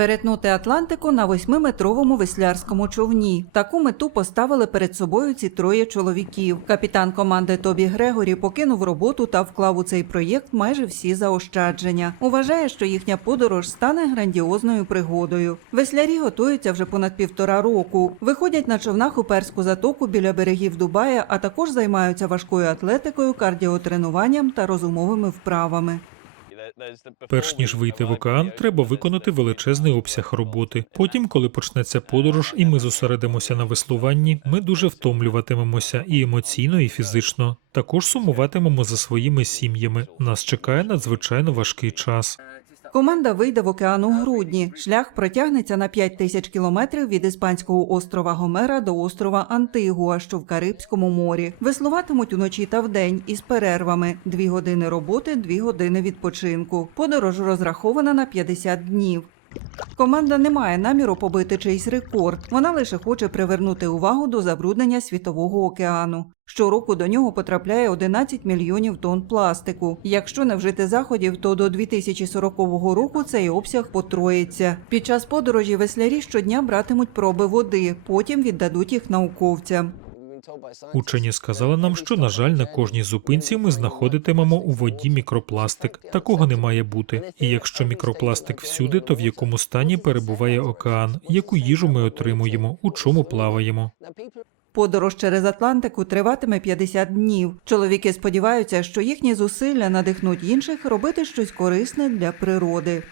Перетнути Атлантику на восьмиметровому веслярському човні. Таку мету поставили перед собою ці троє чоловіків. Капітан команди Тобі Грегорі покинув роботу та вклав у цей проєкт майже всі заощадження. Уважає, що їхня подорож стане грандіозною пригодою. Веслярі готуються вже понад півтора року. Виходять на човнах у перську затоку біля берегів Дубая, а також займаються важкою атлетикою, кардіотренуванням та розумовими вправами. Перш ніж вийти в океан, треба виконати величезний обсяг роботи. Потім, коли почнеться подорож, і ми зосередимося на веслуванні, ми дуже втомлюватимемося і емоційно, і фізично. Також сумуватимемо за своїми сім'ями. Нас чекає надзвичайно важкий час. Команда вийде в океан у грудні. Шлях протягнеться на 5 тисяч кілометрів від іспанського острова Гомера до острова Антигуа, що в Карибському морі. Веслуватимуть уночі та вдень із перервами: дві години роботи, дві години відпочинку. Подорож розрахована на 50 днів. Команда не має наміру побити чийсь рекорд. Вона лише хоче привернути увагу до забруднення світового океану. Щороку до нього потрапляє 11 мільйонів тонн пластику. Якщо не вжити заходів, то до 2040 року цей обсяг потроїться. Під час подорожі веслярі щодня братимуть проби води, потім віддадуть їх науковцям. Учені сказали нам, що на жаль, на кожній зупинці ми знаходитимемо у воді мікропластик. Такого не має бути. І якщо мікропластик всюди, то в якому стані перебуває океан, яку їжу ми отримуємо, у чому плаваємо. Подорож через Атлантику триватиме 50 днів. Чоловіки сподіваються, що їхні зусилля надихнуть інших робити щось корисне для природи.